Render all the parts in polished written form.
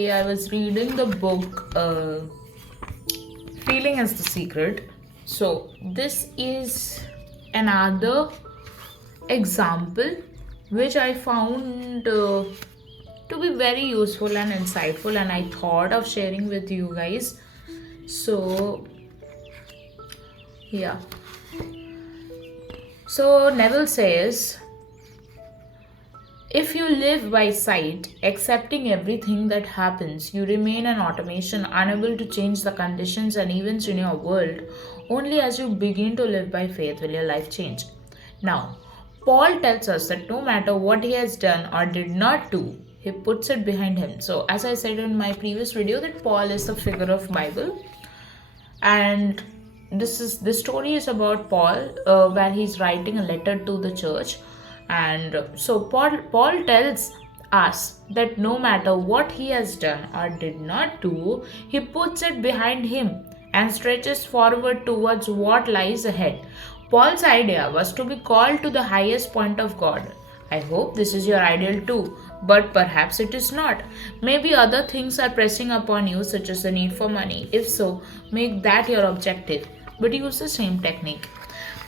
I was reading the book Feeling is the Secret. So, this is another example which I found to be very useful and insightful, and I thought of sharing with you guys. So, yeah. So, Neville says, if you live by sight, accepting everything that happens, you remain an automation unable to change the conditions and events in your world. Only as you begin to live by faith will your life change. Now, Paul tells us that no matter what he has done or did not do, he puts it behind him. So, as I said in my previous video, that Paul is the figure of Bible, and this story is about Paul, where he's writing a letter to the church. And so Paul tells us that no matter what he has done or did not do, he puts it behind him and stretches forward towards what lies ahead. Paul's idea was to be called to the highest point of God. I hope this is your ideal too, but perhaps it is not. Maybe other things are pressing upon you, such as the need for money. If so, make that your objective, but use the same technique.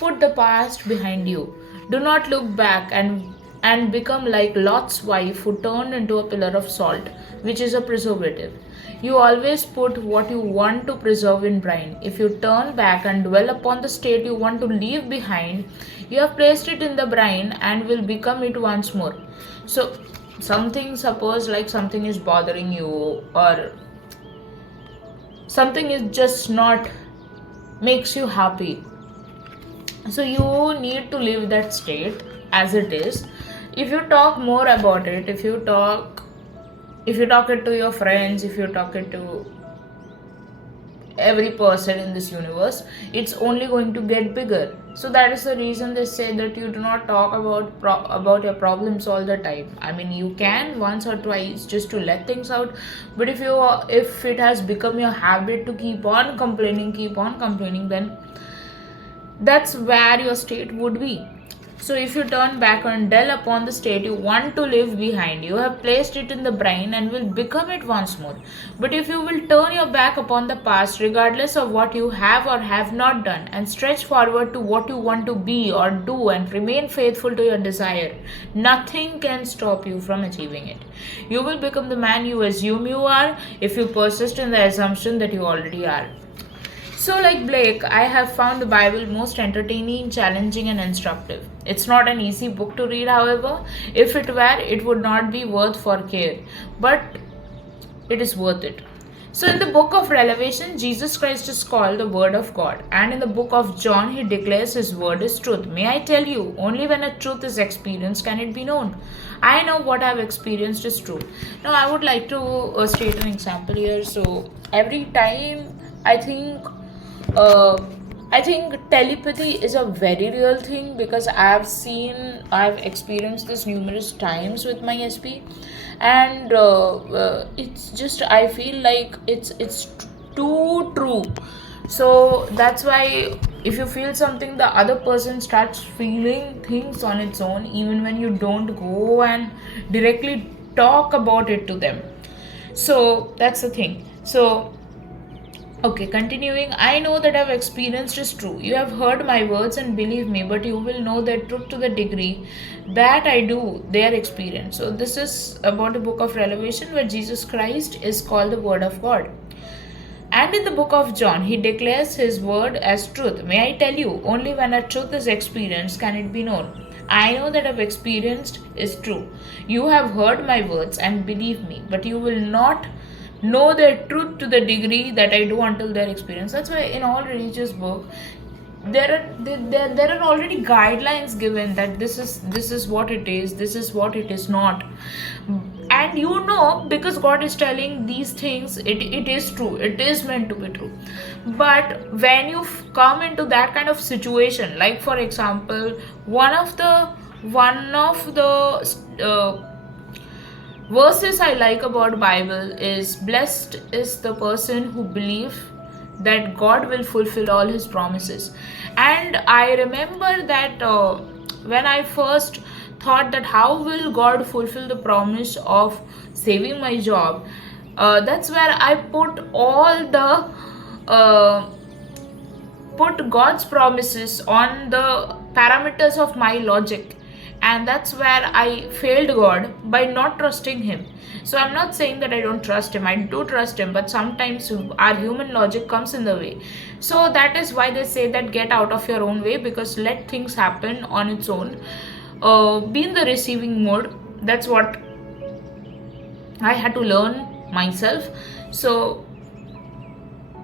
Put the past behind you. Do not look back and become like Lot's wife who turned into a pillar of salt, which is a preservative. You always put what you want to preserve in brine. If you turn back and dwell upon the state you want to leave behind, you have placed it in the brine and will become it once more. So, suppose like something is bothering you, or something is just not makes you happy, so you need to leave that state as it is. If you talk more about it, if you talk it to your friends, if you talk it to every person in this universe, it's only going to get bigger. So that is the reason they say that you do not talk about your problems all the time. I mean, you can once or twice just to let things out, but if it has become your habit to keep on complaining, then that's where your state would be. So if you turn back and dwell upon the state you want to leave behind, you have placed it in the brine and will become it once more. But if you will turn your back upon the past, regardless of what you have or have not done, and stretch forward to what you want to be or do and remain faithful to your desire, nothing can stop you from achieving it. You will become the man you assume you are if you persist in the assumption that you already are. So, like Blake, I have found the Bible most entertaining, challenging, and instructive. It's not an easy book to read, however. If it were, it would not be worth for care. But it is worth it. So, in the book of Revelation, Jesus Christ is called the Word of God. And in the book of John, he declares his word is truth. May I tell you, only when a truth is experienced can it be known. I know what I've experienced is true. Now, I would like to state an example here. So, every time uh, I think telepathy is a very real thing, because I've experienced this numerous times with my SP, and it's just I feel like it's too true. So that's why if you feel something, the other person starts feeling things on its own, even when you don't go and directly talk about it to them. So that's the thing. So okay, continuing, I know that I've experienced is true. You have heard my words and believe me, but you will know that truth to the degree that I do their experience. So, this is about the book of Revelation, where Jesus Christ is called the Word of God. And in the book of John, he declares his word as truth. May I tell you, only when a truth is experienced can it be known. I know that I've experienced is true. You have heard my words and believe me, but you will not know their truth to the degree that I do until their experience. That's why in all religious book there are already guidelines given that this is what it is, this is what it is not. And because God is telling these things, it is true, it is meant to be true. But when you come into that kind of situation, like for example, one of the verses I like about Bible is, blessed is the person who believes that God will fulfill all his promises. And I remember that when I first thought that how will God fulfill the promise of saving my job, That's where I uh, put God's promises on the parameters of my logic. And that's where I failed God by not trusting Him. So I'm not saying that I don't trust Him. I do trust Him, but sometimes our human logic comes in the way. So that is why they say that get out of your own way, because let things happen on its own. Be in the receiving mode. That's what I had to learn myself. So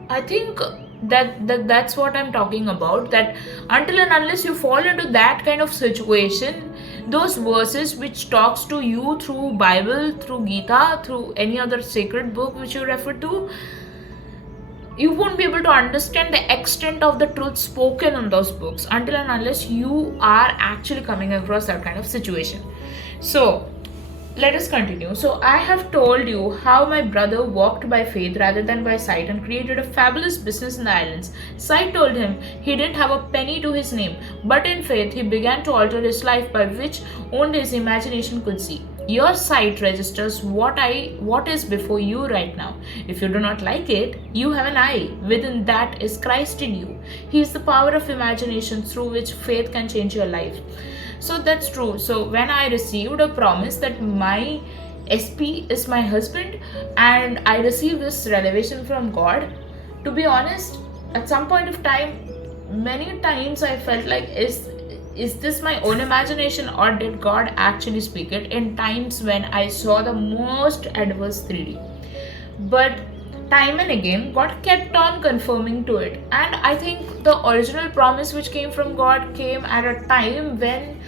I think that's what I'm talking about. That until and unless you fall into that kind of situation, those verses which talks to you through Bible, through Gita, through any other sacred book which you refer to, you won't be able to understand the extent of the truth spoken in those books until and unless you are actually coming across that kind of situation. So let us continue. So, I have told you how my brother walked by faith rather than by sight and created a fabulous business in the islands. Sight told him he didn't have a penny to his name, but in faith he began to alter his life by which only his imagination could see. Your sight registers what is before you right now. If you do not like it, you have an eye. Within that is Christ in you. He is the power of imagination through which faith can change your life. So that's true. So when I received a promise that my SP is my husband, and I received this revelation from God, to be honest, at some point of time, many times I felt like, is this my own imagination or did God actually speak it, in times when I saw the most adverse 3D. But time and again God kept on confirming to it, and I think the original promise which came from God came at a time when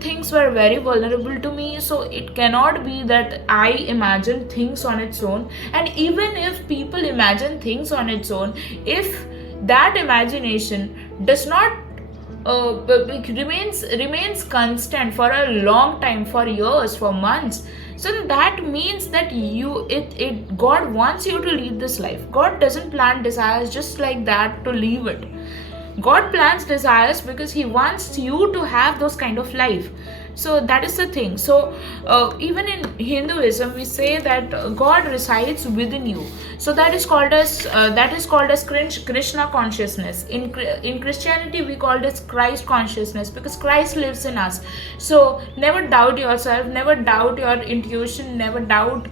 things were very vulnerable to me. So it cannot be that I imagine things on its own. And even if people imagine things on its own, if that imagination does not remains constant for a long time, for years, for months, so that means that God wants you to lead this life. God doesn't plant desires just like that to leave it. God plants desires because He wants you to have those kind of life. So that is the thing. So even in Hinduism, we say that God resides within you. So that is called as Krishna consciousness. In Christianity, we call it Christ consciousness, because Christ lives in us. So never doubt yourself, never doubt your intuition, never doubt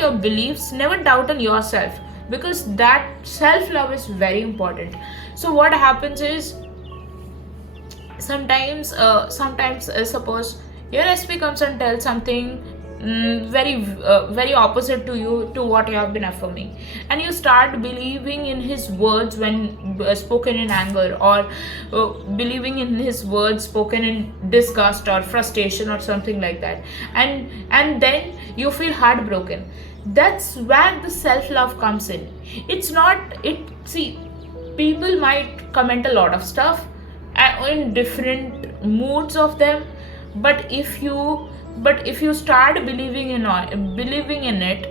your beliefs, never doubt on yourself, because that self-love is very important. So what happens is, sometimes suppose your SP comes and tells something very opposite to you, to what you have been affirming, and you start believing in his words when spoken in anger, or believing in his words spoken in disgust or frustration or something like that, and then you feel heartbroken. That's where the self-love comes in. See, people might comment a lot of stuff in different moods of them, but if you start believing in it,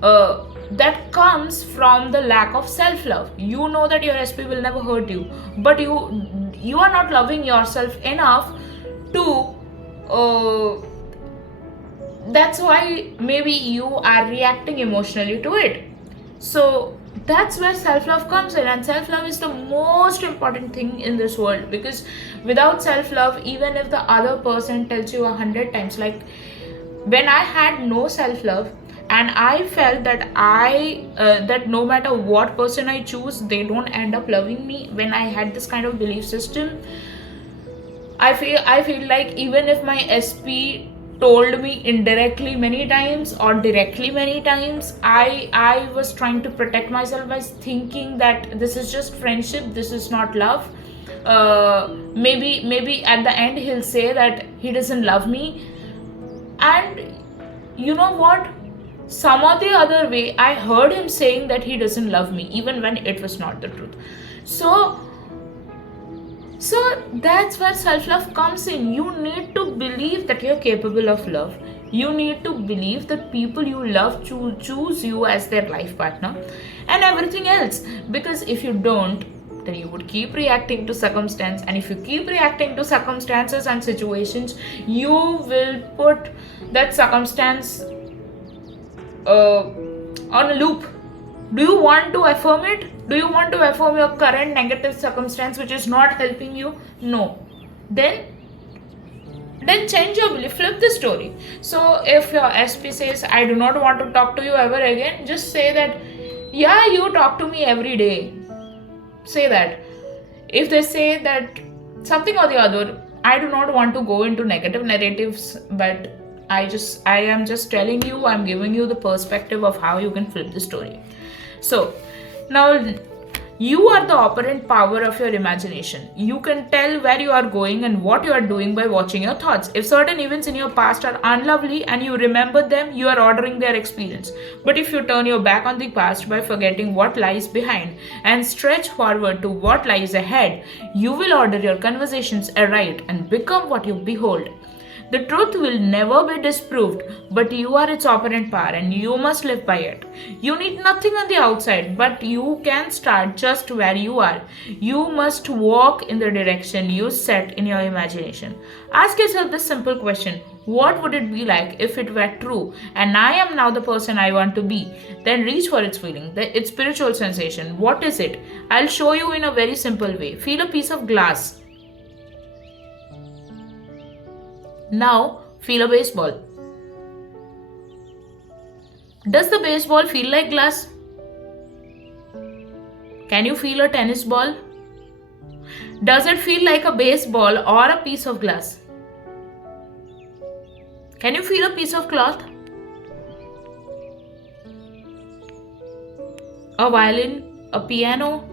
that comes from the lack of self-love. You know that your SP will never hurt you, but you are not loving yourself enough to that's why maybe you are reacting emotionally to it. So that's where self-love comes in, and self-love is the most important thing in this world, because without self-love, even if the other person tells you 100 times, like when I had no self-love and I felt that that no matter what person I choose, they don't end up loving me, when I had this kind of belief system, I feel like even if my SP told me indirectly many times or directly many times, I was trying to protect myself by thinking that this is just friendship, this is not love. Maybe at the end he'll say that he doesn't love me, and you know what? Some or the other way, I heard him saying that he doesn't love me, even when it was not the truth. So that's where self-love comes in. You need to believe that you're capable of love. You need to believe that people you love choose you as their life partner and everything else. Because if you don't, then you would keep reacting to circumstance. And if you keep reacting to circumstances and situations, you will put that circumstance on a loop. Do you want to affirm it? Do you want to affirm your current negative circumstance which is not helping you? No. Then change your belief, flip the story. So if your SP says, I do not want to talk to you ever again, just say that, yeah, you talk to me every day. Say that. If they say that something or the other, I do not want to go into negative narratives, but I am just telling you, I'm giving you the perspective of how you can flip the story. So now you are the operant power of your imagination. You can tell where you are going and what you are doing by watching your thoughts. If certain events in your past are unlovely and you remember them, you are ordering their experience. But if you turn your back on the past by forgetting what lies behind and stretch forward to what lies ahead, you will order your conversations aright and become what you behold. The truth will never be disproved, but you are its operant power and you must live by it. You need nothing on the outside, but you can start just where you are. You must walk in the direction you set in your imagination. Ask yourself this simple question: what would it be like if it were true and I am now the person I want to be? Then reach for its feeling, its spiritual sensation. What is it? I'll show you in a very simple way. Feel a piece of glass. Now, feel a baseball. Does the baseball feel like glass? Can you feel a tennis ball? Does it feel like a baseball or a piece of glass? Can you feel a piece of cloth? A violin? A piano?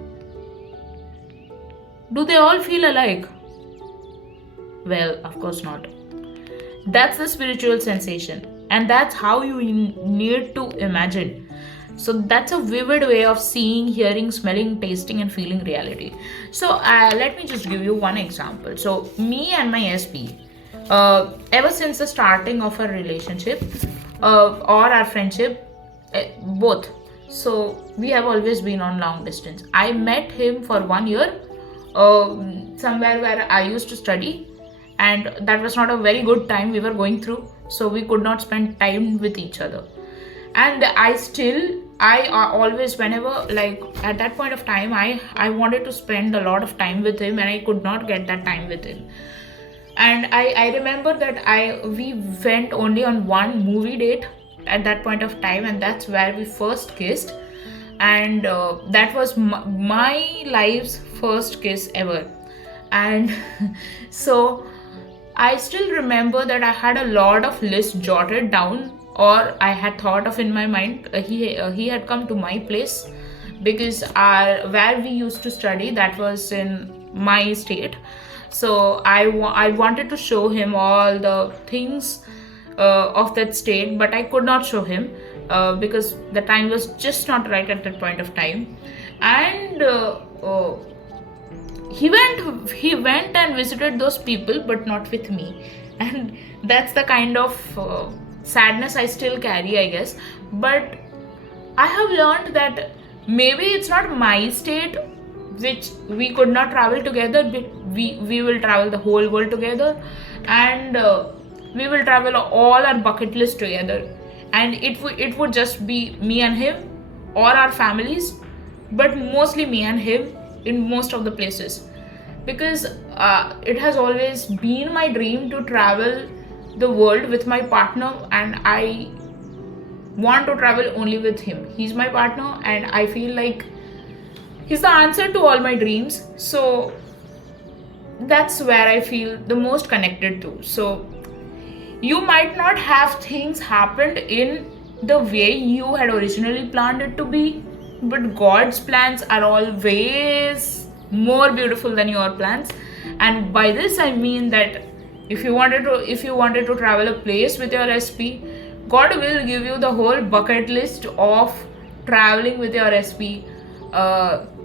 Do they all feel alike? Well, of course not. That's the spiritual sensation, and that's how you need to imagine. So that's a vivid way of seeing, hearing, smelling, tasting, and feeling reality. So let me just give you one example. So me and my SP, ever since the starting of our relationship or our friendship, both. So we have always been on long distance. I met him for 1 year somewhere where I used to study, and that was not a very good time we were going through, so we could not spend time with each other. And I always, whenever, like at that point of time, I wanted to spend a lot of time with him and I could not get that time with him. And I remember that we went only on one movie date at that point of time, and that's where we first kissed. And that was my life's first kiss ever. And so I still remember that I had a lot of lists jotted down, or I had thought of in my mind. He had come to my place because where we used to study, that was in my state. So I wanted to show him all the things of that state, but I could not show him because the time was just not right at that point of time. And he went and visited those people, but not with me. And that's the kind of sadness I still carry, I guess. But I have learned that maybe it's not my state which we could not travel together, but we will travel the whole world together, and we will travel all our bucket list together. And it would just be me and him, or our families, but mostly me and him in most of the places, because it has always been my dream to travel the world with my partner, and I want to travel only with him. He's my partner, and I feel like he's the answer to all my dreams. So that's where I feel the most connected to. So you might not have things happened in the way you had originally planned it to be, but God's plans are always more beautiful than your plans. And by this I mean that if you wanted to travel a place with your SP, God will give you the whole bucket list of traveling with your SP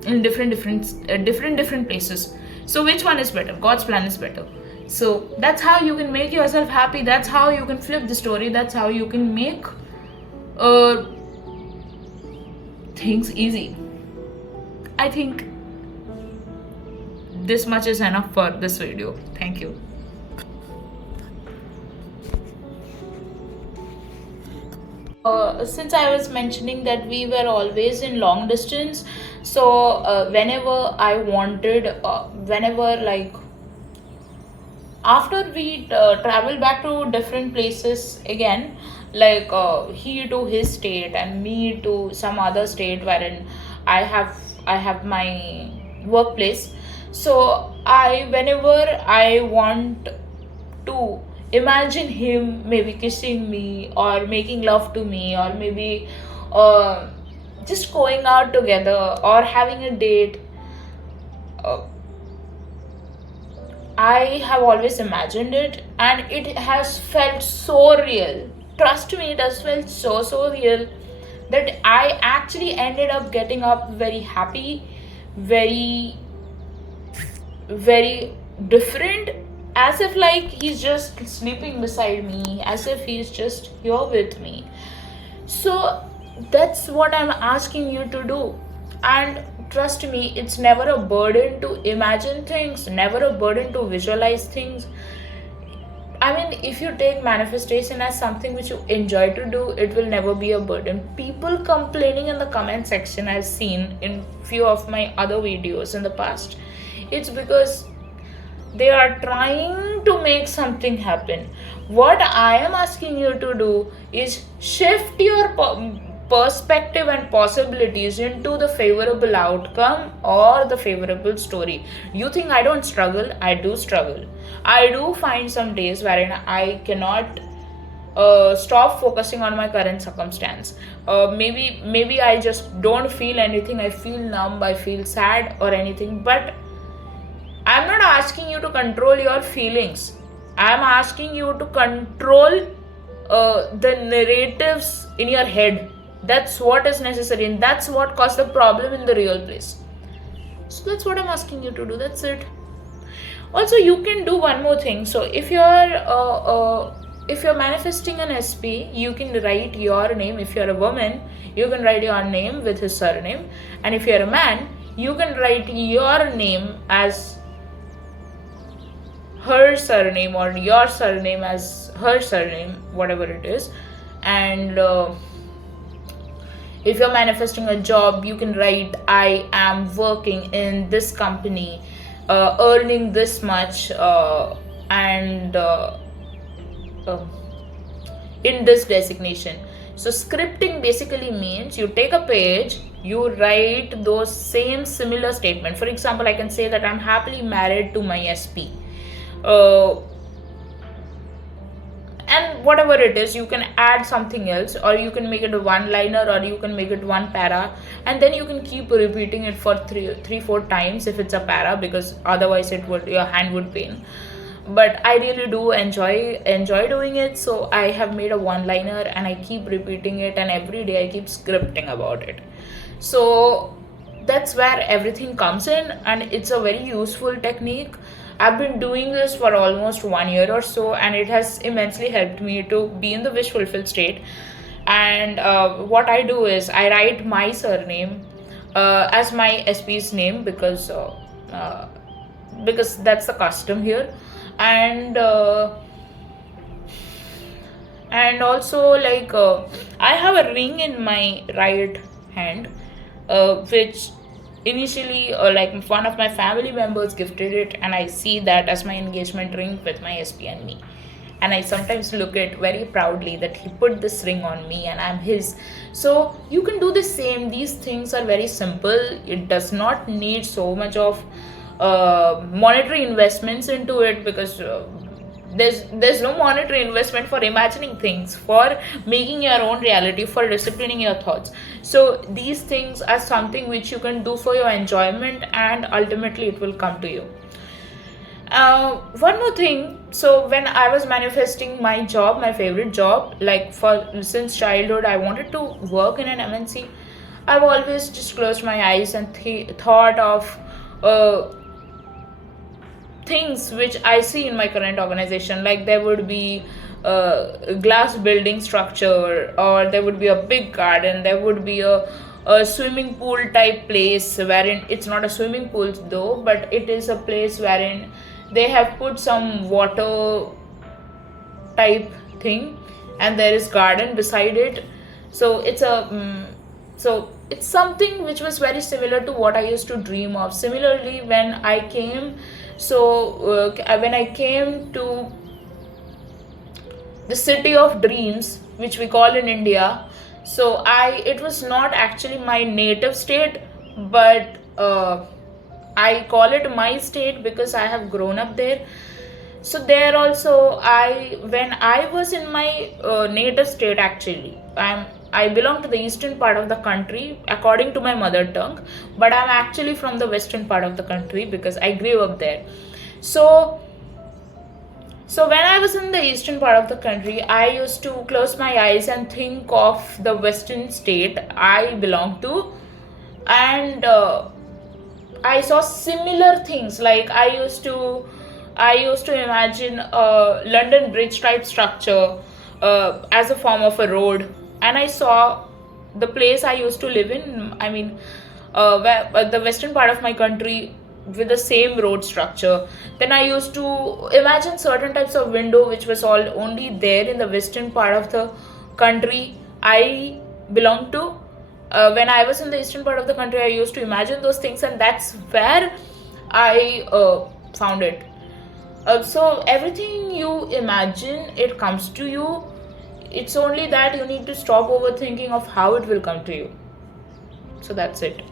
in different places. So which one is better? God's plan is better. So that's how you can make yourself happy. That's how you can flip the story. That's how you can make things easy. I think this much is enough for this video. Thank you. Since I was mentioning that we were always in long distance, so whenever I wanted, whenever like after we travel back to different places again, like he to his state and me to some other state wherein i have I have my workplace. So I whenever I want to imagine him maybe kissing me or making love to me, or maybe uh, just going out together or having a date, uh, I have always imagined it and it has felt so real. Trust me, it has felt so real that I actually ended up getting up very happy, very, very different, as if like he's just sleeping beside me, as if he's just here with me. So that's what I'm asking you to do. And trust me, it's never a burden to imagine things, never a burden to visualize things. I mean, if you take manifestation as something which you enjoy to do, it will never be a burden. People complaining in the comment section, I've seen in few of my other videos in the past. It's because they are trying to make something happen. What I am asking you to do is shift your perspective and possibilities into the favorable outcome or the favorable story. You think I don't struggle? I do struggle. I do find some days wherein I cannot stop focusing on my current circumstance. Maybe I just don't feel anything. I feel numb, I feel sad or anything. But I'm not asking you to control your feelings. I'm asking you to control the narratives in your head. That's what is necessary, and that's what caused the problem in the real place. So that's what I'm asking you to do. That's it. Also, you can do one more thing. So if you're manifesting an SP, you can write your name. If you're a woman, you can write your name with his surname, and if you're a man, you can write your name as her surname or your surname as her surname, whatever it is. And if you're manifesting a job, you can write I am working in this company, earning this much, and uh, in this designation. So scripting basically means you take a page, you write those same similar statement. For example, I can say that I'm happily married to my SP. uh, and whatever it is, you can add something else, or you can make it a one liner, or you can make it one para, and then you can keep repeating it for three four times if it's a para, because otherwise it would your hand would pain. But I really do enjoy doing it, so I have made a one liner and I keep repeating it, and every day I keep scripting about it. So that's where everything comes in, and it's a very useful technique. I've been doing this for almost 1 year or so, and it has immensely helped me to be in the wish fulfilled state. And what I do is I write my surname as my SP's name, uh, because that's the custom here. And also, like, I have a ring in my right hand, which initially, like, one of my family members gifted it, and I see that as my engagement ring with my SP and me. And I sometimes look at very proudly that he put this ring on me and I'm his. So you can do the same. These things are very simple. It does not need so much of monetary investments into it, because there's no monetary investment for imagining things, for making your own reality, for disciplining your thoughts. So these things are something which you can do for your enjoyment, and ultimately it will come to you. One more thing. So when I was manifesting my job, my favorite job, like for since childhood, I wanted to work in an MNC. I've always just closed my eyes and thought of uh, things which I see in my current organization. Like there would be a glass building structure, or there would be a big garden, there would be a swimming pool type place, wherein it's not a swimming pool though, but it is a place wherein they have put some water type thing, and there is garden beside it. So it's something which was very similar to what I used to dream of. Similarly, when I came, when I came to the city of dreams, which we call in India, so it was not actually my native state, but I call it my state because I have grown up there. So there also, when I was in my native state, actually I belong to the eastern part of the country according to my mother tongue, but I'm actually from the western part of the country because I grew up there. So so when I was in the eastern part of the country, I used to close my eyes and think of the western state I belong to, and I saw similar things. Like I used to imagine a London Bridge type structure as a form of a road, and I saw the place I used to live in. I mean, the western part of my country with the same road structure. Then I used to imagine certain types of window which was all only there in the western part of the country I belong to. When I was in the eastern part of the country, I used to imagine those things, and that's where I found it. So everything you imagine, it comes to you. It's only that you need to stop overthinking of how it will come to you. So that's it.